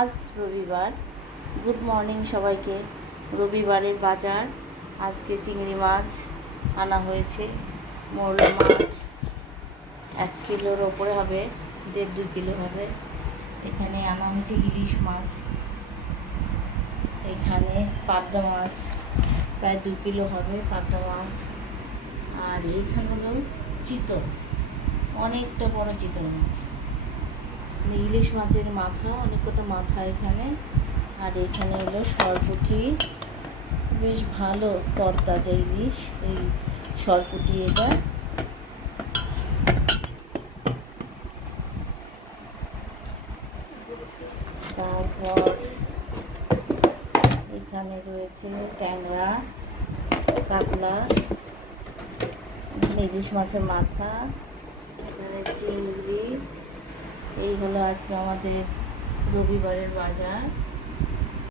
আজ রবিবার। Good morning সবাইকে। রবিবারের বাজার। আজকে চিংড়ি মাছ আনা হয়েছে, মৌলা মাছ 1 কিলোর ওপরে হবে, 1.5-2 কিলো হবে। এখানে আনা হয়েছে ইলিশ মাছ, এখানে পাবদা মাছ প্রায় 2 কিলো হবে পাবদা মাছ। আর এইখানে হলো চিতল, অনেকটা বড় চিতল মাছ, ইলিশ মাছের মাথা, অনেক কটা মাথা এখানে। আর এখানে হলো সরপুঁটি, বেশ ভালো তরতাজা ইলিশ, এই সরপুঁটি এটা। তারপর এখানে রয়েছে ট্যাংরা, কাতলা, ইলিশ মাছের মাথা, এখানে চিংড়ি। এই হলো আজকে আমাদের রবিবারের বাজার।